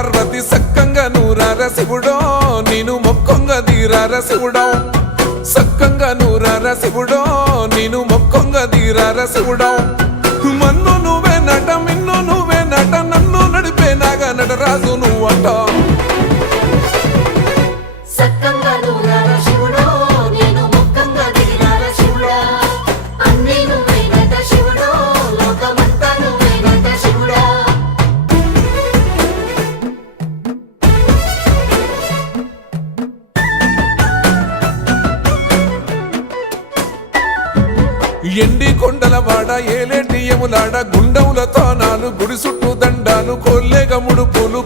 పార్వతి సక్కంగా నూరార శివుడో నేను మొక్కంగా తీరార శివుడో సక్కంగా నూరార శివుడో నేను మొక్కంగా తీరార శివుడో మన్ను నువ్వే నట మిన్ను నువ్వే నట నన్ను నడిపే నాగా నటరాజు నువ్వంట ఎండి కొండల వాడ ఏలేటి యములాడ గుండములతో నాలు గుడి చుట్టూ దండాలు కోల్లేగ ముడుపులు